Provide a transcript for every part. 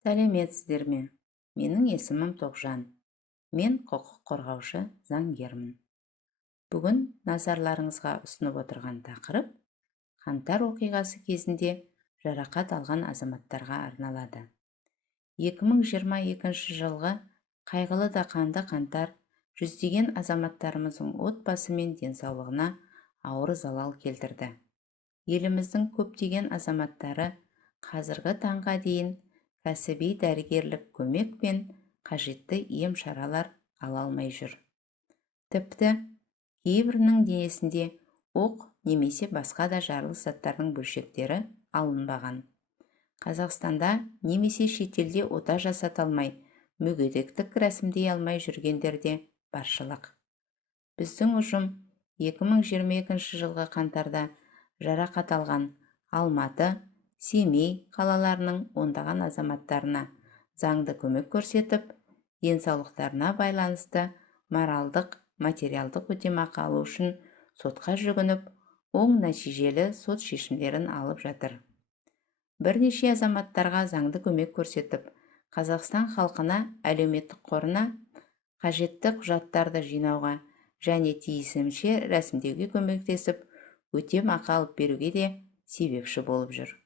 Сәлеметсіздер ме? Менің есімім Тоғжан. Мен құқық қорғаушы заңгермін. Бүгін назарларыңызға ұсынып отырған тақырып қаңтар оқиғасы кезінде жарақат алған азаматтарға арналады. 2022 жылғы қайғылы да қанды қаңтар жүздеген азаматтарымыздың отбасы мен денсаулығына ауыр залал келтірді. Еліміздің көптеген азаматтары қазіргі таңға дейін кәсіби дәрігерлік көмек пен қажетті ем шаралар ала алмай жүр. Тіпті кейбірінің денесінде оқ немесе басқа да жарылғыш заттардың бөлшектері алынбаған. Қазақстанда немесе шетелде ота жасата алмай, мүгедектік рәсімдей алмай жүргендер де баршылық. Біздің ұжым 2022 жылғы қаңтарда жарақат алған Алматы, Семей қалаларының ондаған азаматтарына заңды көмек көрсетіп, денсаулықтарына байланысты моральдық, материалдық өтемақы алу үшін сотқа жүгініп, оң нәтижелі сот шешімдерін алып жатыр. Бірнеше азаматтарға заңды көмек көрсетіп, Қазақстан халқына әлеуметтік қорына қажетті құжаттарды жинауға және тиісінше рәсімдеуге көмектесіп, өтемақы алып беруге де себепші болып жүр.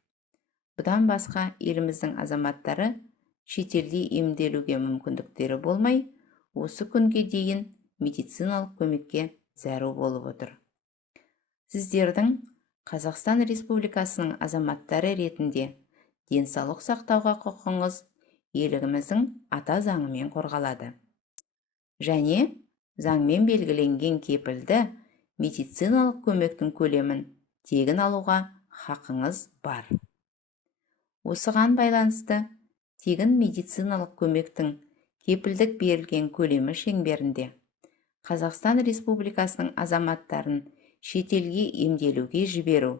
Бұдан басқа еліміздің азаматтары шетелде емделуге мүмкіндіктері болмай, осы күнге дейін медициналық көмекке зәру болып отыр. Сіздердің Қазақстан Республикасының азаматтары ретінде денсаулық сақтауға құқығыңыз еліміздің ата заңымен қорғалады. Және заңмен белгіленген кепілді медициналық көмектің көлемін тегін алуға хақыңыз бар. Осыған байланысты тегін медициналық көмектің кепілдік берілген көлемі шеңберінде Қазақстан Республикасының азаматтарын шетелге емделуге жіберу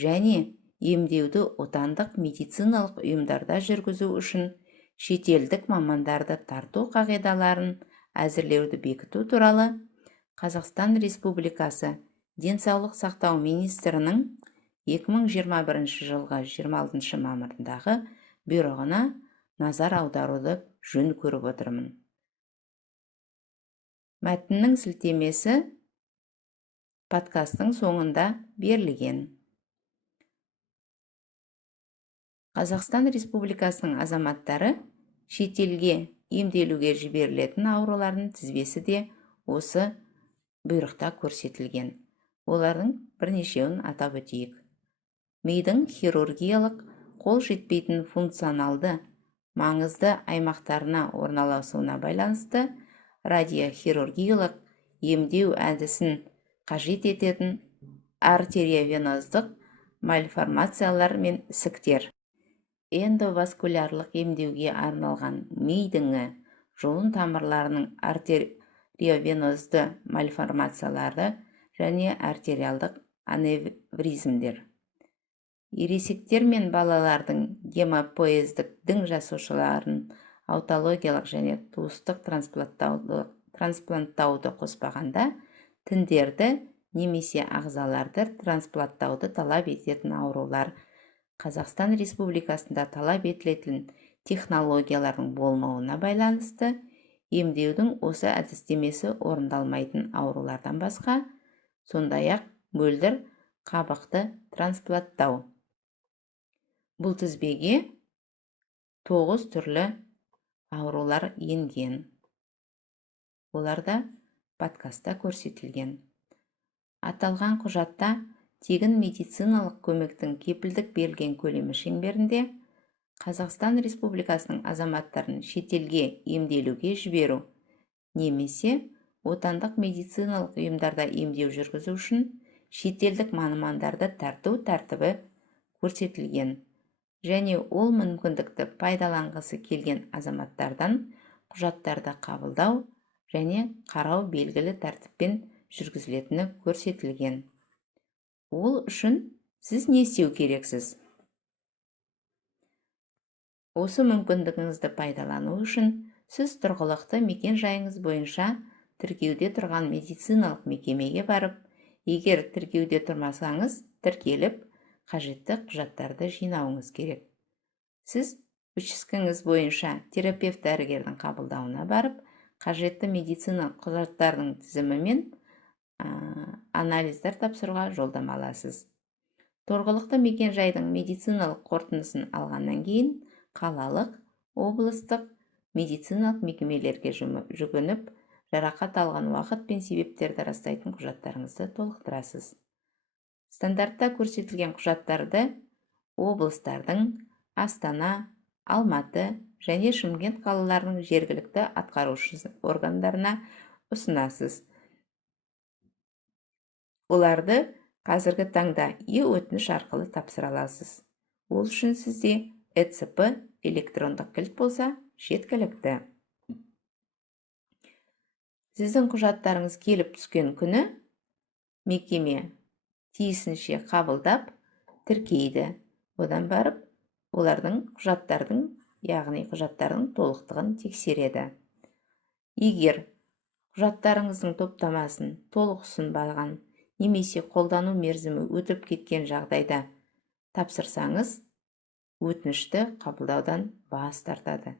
және емдеуді отандық медициналық ұйымдарда жүргізу үшін шетелдік мамандарды тарту қағидаларын әзірлеуді бекіту туралы Қазақстан Республикасы денсаулық сақтау министрінің 2021 жылғы 26 мамырындағы бұйрығына назар аударуды жөн көріп отырмын. Мәтіннің сілтемесі подкастың соңында берілген. Қазақстан Республикасының азаматтары шетелге емделуге жіберілетін аурулардың тізбесі де осы бұйрықта көрсетілген. Олардың бірнешеуін атап өтейік. Мидың хирургиялық қол жетпейтін функционалды маңызды аймақтарына орналасуына байланысты радиохирургиялық емдеу әдісін қажет ететін артериовеноздық мальформациялар мен ісіктер. Эндоваскулярлық емдеуге арналған мидың жұлын тамырларының артериовенозды мальформациялары және артериалдық аневризмдер. Ересектер мен балалардың гемопоэздік дін жасушаларын аутологиялық және туыстық транспланттауды қоспағанда тіндерді немесе ағзаларды транспланттауды талап ететін аурулар Қазақстан Республикасында талап етілетін технологиялардың болмауына байланысты емдеудің осы әдістемесі орындалмайтын аурулардан басқа, сондай-ақ мөлдір қабықты транспланттау. Бұл тізбеге 9 түрлі аурулар енген. Олар да подкастта көрсетілген. Аталған құжатта тегін медициналық көмектің кепілдік берілген көлемі шеңберінде Қазақстан Республикасының азаматтарын шетелге емделуге жіберу немесе отандық медициналық ұйымдарда емдеу жүргізу үшін шетелдік мамандарды тарту тәртібі көрсетілген және ол мүмкіндікті пайдаланғысы келген азаматтардан құжаттарды қабылдау және қарау белгілі тәртіппен жүргізілетіні көрсетілген. Ол үшін сіз не істеу керексіз? Осы мүмкіндігіңізді пайдалану үшін сіз тұрғылықты мекен жайыңыз бойынша тіркеуде тұрған медициналық мекемеге барып, егер тіркеуде тұрмасаңыз, тіркеліп, қажетті құжаттарды жинауыңыз керек. Сіз учаскеңіз бойынша терапевт дәрігердің қабылдауына барып, қажетті медициналық құжаттардың тізімі мен анализдер тапсыруға жолдама аласыз. Тұрғылықты мекен-жайдың медициналық қорытындысын алғаннан кейін қалалық, облыстық медициналық мекемелерге жүгініп, жарақат алған уақыт пен себептерді растайтын құжаттарыңызды толықтырасыз. Стандартта көрсетілген құжаттарды облыстардың Астана, Алматы және Шымкент қалаларының жергілікті атқарушы органдарына ұсынасыз. Оларды қазіргі таңда өтініш арқылы тапсыра аласыз. Ол үшін сізде ЭЦП электрондық кілт болса жеткілікті. Сіздің құжаттарыңыз келіп түскен күні мекеме тиісінше қабылдап, тіркейді. Одан барып, олардың құжаттардың толықтығын тексереді. Егер құжаттарыңыздың топтамасын толық ұсынбаған немесе қолдану мерзімі өтіп кеткен жағдайда тапсырсаңыз, өтінішті қабылдаудан бас тартады.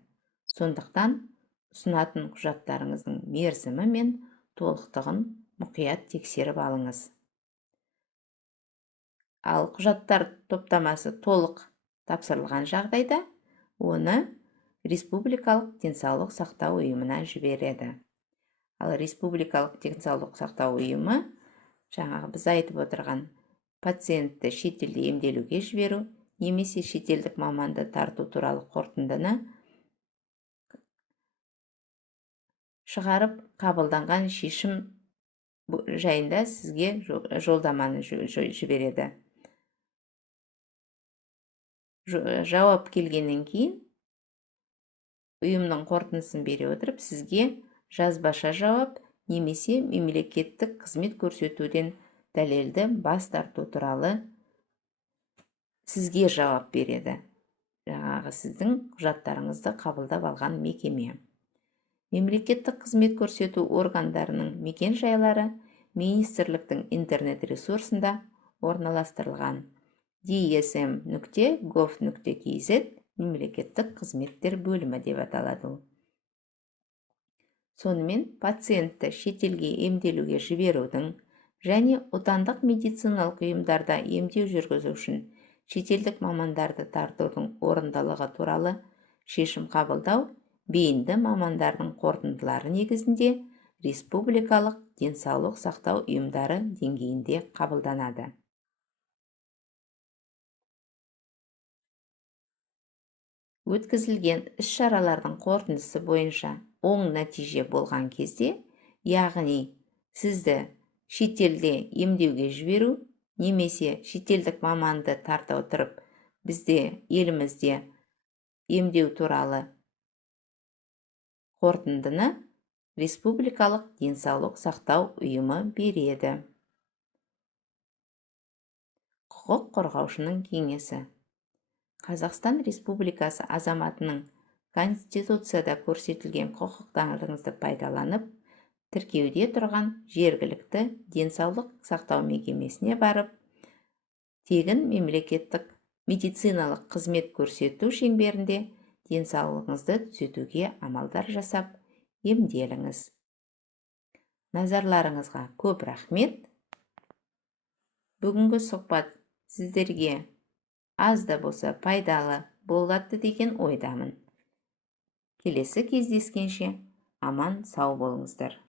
Сондықтан, ұсынатын құжаттарыңыздың мерзімі мен толықтығын мұқият тексеріп алыңыз. Ал құжаттар топтамасы толық тапсырылған жағдайда, оны Республикалық денсаулық сақтау ұйымына жібереді. Ал Республикалық денсаулық сақтау ұйымы жаңағы біз айтып отырған пациентті шетелде емделуге жіберу немесе шетелдік маманды тарту туралы қорытындыны шығарып, қабылданған шешім жайында сізге жолдаманы жібереді. Жауап келгеннен кейін, ұйымның қорытындысын бере отырып, сізге жазбаша жауап немесе мемлекеттік қызмет көрсетуден дәлелді бас тарту туралы сізге жауап береді. Жаңағы сіздің құжаттарыңызды қабылдап алған мекеме. Мемлекеттік қызмет көрсету органдарының мекен-жайлары министрліктің интернет ресурсында орналастырылған. dsm.gov.kz мемлекеттік қызметтер бөлімі деп аталады. Сонымен пациентті шетелге емделуге жіберудің және отандық медициналық ұйымдарда емдеу жүргізу үшін шетелдік мамандарды тартудың орындалығы туралы шешім қабылдау бейінді мамандардың қорытындылары негізінде республикалық денсаулық сақтау ұйымдары деңгейінде қабылданады. Өткізілген іс-шаралардың қорытындысы бойынша оң нәтиже болған кезде, яғни сізді шетелде емдеуге жіберу немесе шетелдік маманды тарта отырып, бізде елімізде емдеу туралы қорытындыны Республикалық денсаулық сақтау ұйымы береді. Құқық қорғаушының кеңесі. Қазақстан Республикасы азаматының Конституцияда көрсетілген құқықтарыңызды пайдаланып, тіркеуде тұрған жергілікті денсаулық сақтау мекемесіне барып, тегін мемлекеттік медициналық қызмет көрсету шеңберінде денсаулығыңызды түзетуге амалдар жасап, емделіңіз. Назарларыңызға көп рахмет. Бүгінгі сұхбат сіздерге аз да болса пайдалы болады деген ойдамын. Келесі кездескенше аман сау болыңыздар.